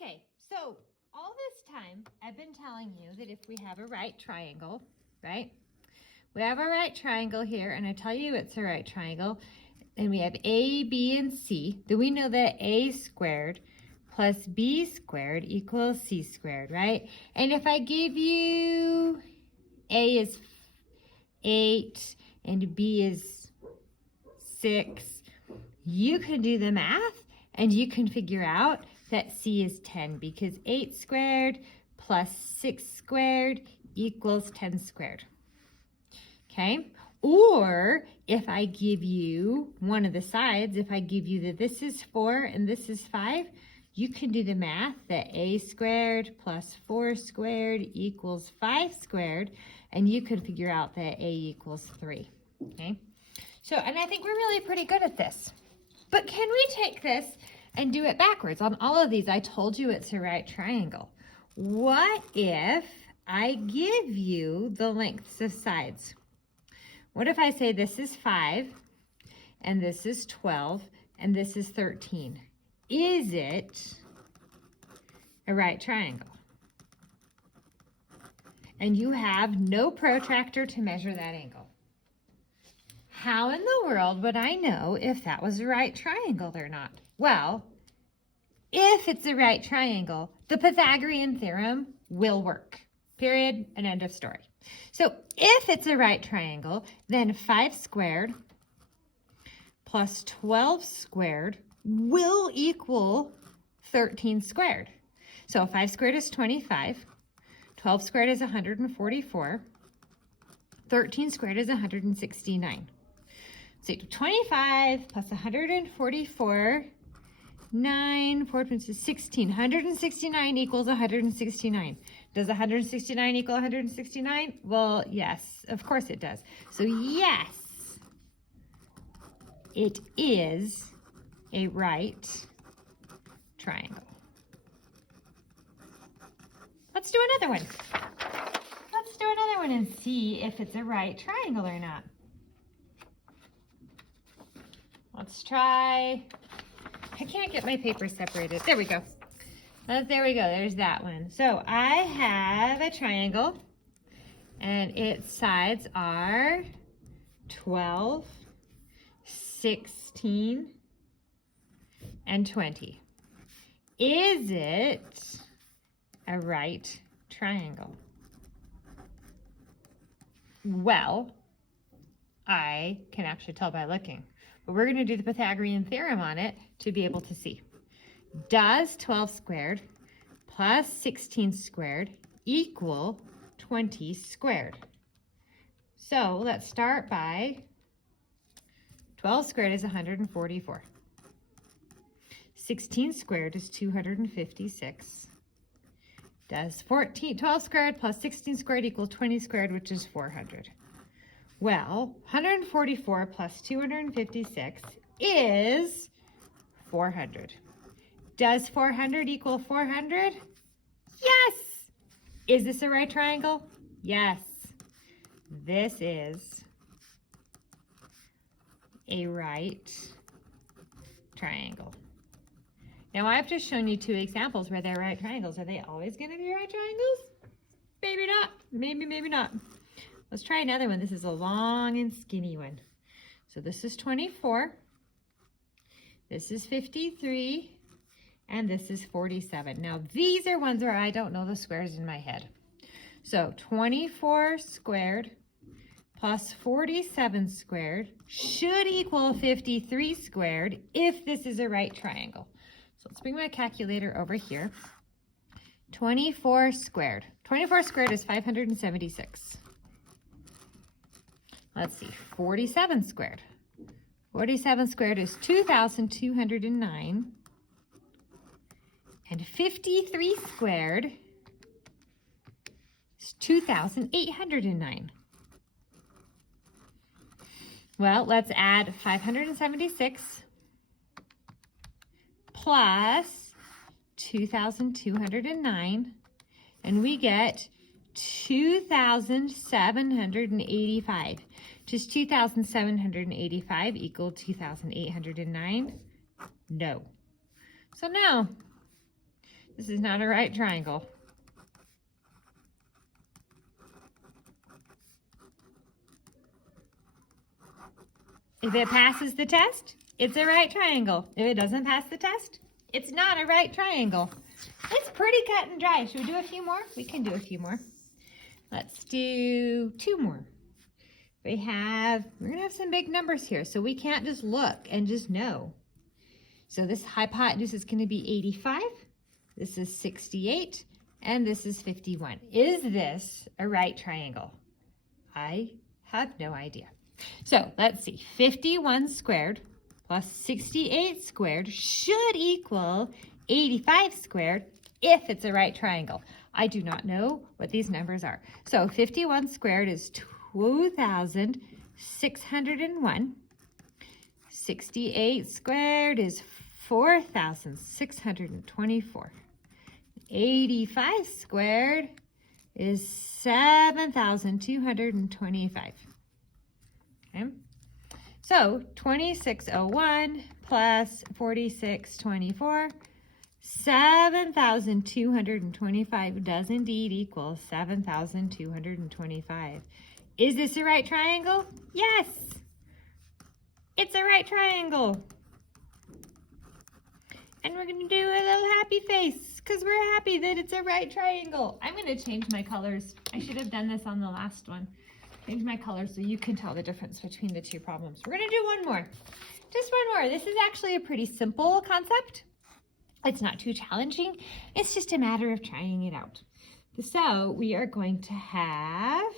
Okay, so all this time I've been telling you that if we have a right triangle, right? We have a right triangle here, and I tell you it's a right triangle, and we have A, B, and C, then we know that A squared plus B squared equals C squared, right? And if I give you A is 8 and B is 6, you can do the math and you can figure out that C is 10 because 8 squared plus 6 squared equals 10 squared. Okay? Or if I give you one of the sides, if I give you that this is 4 and this is 5, you can do the math that A squared plus 4 squared equals 5 squared, and you can figure out that A equals 3. Okay? So, and I think we're really pretty good at this. But can we take this and do it backwards? On all of these, I told you it's a right triangle. What if I give you the lengths of sides? What if I say this is 5, and this is 12, and this is 13? Is it a right triangle? And you have no protractor to measure that angle. How in the world would I know if that was a right triangle or not? Well, if it's a right triangle, the Pythagorean theorem will work. Period and end of story. So if it's a right triangle, then 5 squared plus 12 squared will equal 13 squared. So 5 squared is 25, 12 squared is 144, 13 squared is 169. So 25 plus 144, 9, 4 times 16. 169 equals 169. Does 169 equal 169? Well, yes, of course it does. So yes, it is a right triangle. Let's do another one. Let's do another one and see if it's a right triangle or not. Let's try, I can't get my paper separated. There we go. There we go, there's that one. So I have a triangle and its sides are 12, 16, and 20. Is it a right triangle? Well, I can actually tell by looking. But we're going to do the Pythagorean theorem on it to be able to see. Does 12 squared plus 16 squared equal 20 squared? So let's start by 12 squared is 144. 16 squared is 256. Does 12 squared plus 16 squared equal 20 squared, which is 400? Well, 144 plus 256 is 400. Does 400 equal 400? Yes! Is this a right triangle? Yes. This is a right triangle. Now, I've just shown you 2 examples where they're right triangles. Are they always going to be right triangles? Maybe not. Maybe, maybe not. Let's try another one. This is a long and skinny one. So this is 24. This is 53. And this is 47. Now, these are ones where I don't know the squares in my head. So 24 squared plus 47 squared should equal 53 squared if this is a right triangle. So let's bring my calculator over here. 24 squared. 24 squared is 576. Let's see, 47 squared. 47 squared is 2,209. And 53 squared is 2,809. Well, let's add 576 plus 2,209, and we get 2,785. Does 2,785 equal 2,809? No. So now, This is not a right triangle. If it passes the test, it's a right triangle. If it doesn't pass the test, it's not a right triangle. It's pretty cut and dry. Should we do a few more? We can do a few more. Let's do 2 more. We're gonna have some big numbers here, so we can't just look and just know. So this hypotenuse is gonna be 85, this is 68, and this is 51. Is this a right triangle? I have no idea. So let's see, 51 squared plus 68 squared should equal 85 squared if it's a right triangle. I do not know what these numbers are. So 51 squared is 2,601. 68 squared is 4,624. 85 squared is 7,225. Okay. So 2601 plus 4624, 7,225 does indeed equal 7,225. Is this a right triangle? Yes, it's a right triangle. And we're going to do a little happy face because we're happy that it's a right triangle. I'm going to change my colors. I should have done this on the last one. Change my colors so you can tell the difference between the 2 problems. We're going to do one more. Just one more. This is actually a pretty simple concept. It's not too challenging. It's just a matter of trying it out. So we are going to have,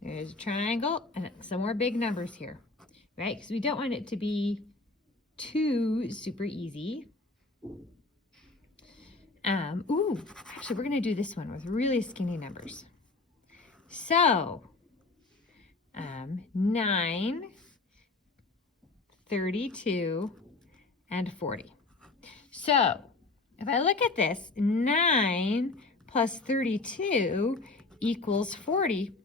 there's a triangle and some more big numbers here, right? Because we don't want it to be too super easy. Actually, we're going to do this one with really skinny numbers. So, 9, 32, and 40. So, if I look at this, 9 plus 32 equals 40.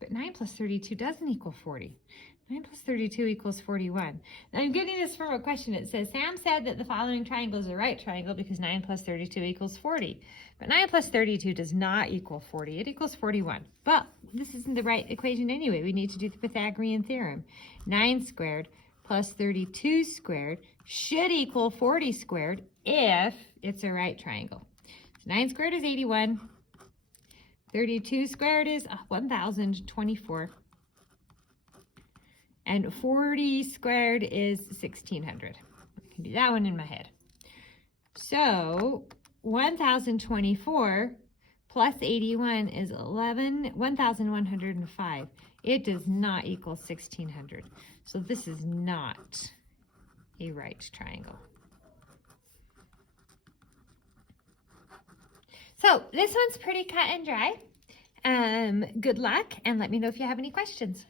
But 9 plus 32 doesn't equal 40. 9 plus 32 equals 41. Now I'm getting this from a question. It says, Sam said that the following triangle is a right triangle because 9 plus 32 equals 40. But 9 plus 32 does not equal 40. It equals 41. But this isn't the right equation anyway. We need to do the Pythagorean theorem. 9 squared plus 32 squared should equal 40 squared if it's a right triangle. So 9 squared is 81. 32 squared is 1,024. And 40 squared is 1,600. I can do that one in my head. So 1,024 plus 81 is 1,105. It does not equal 1,600. So this is not a right triangle. So this one's pretty cut and dry. Good luck, and let me know if you have any questions.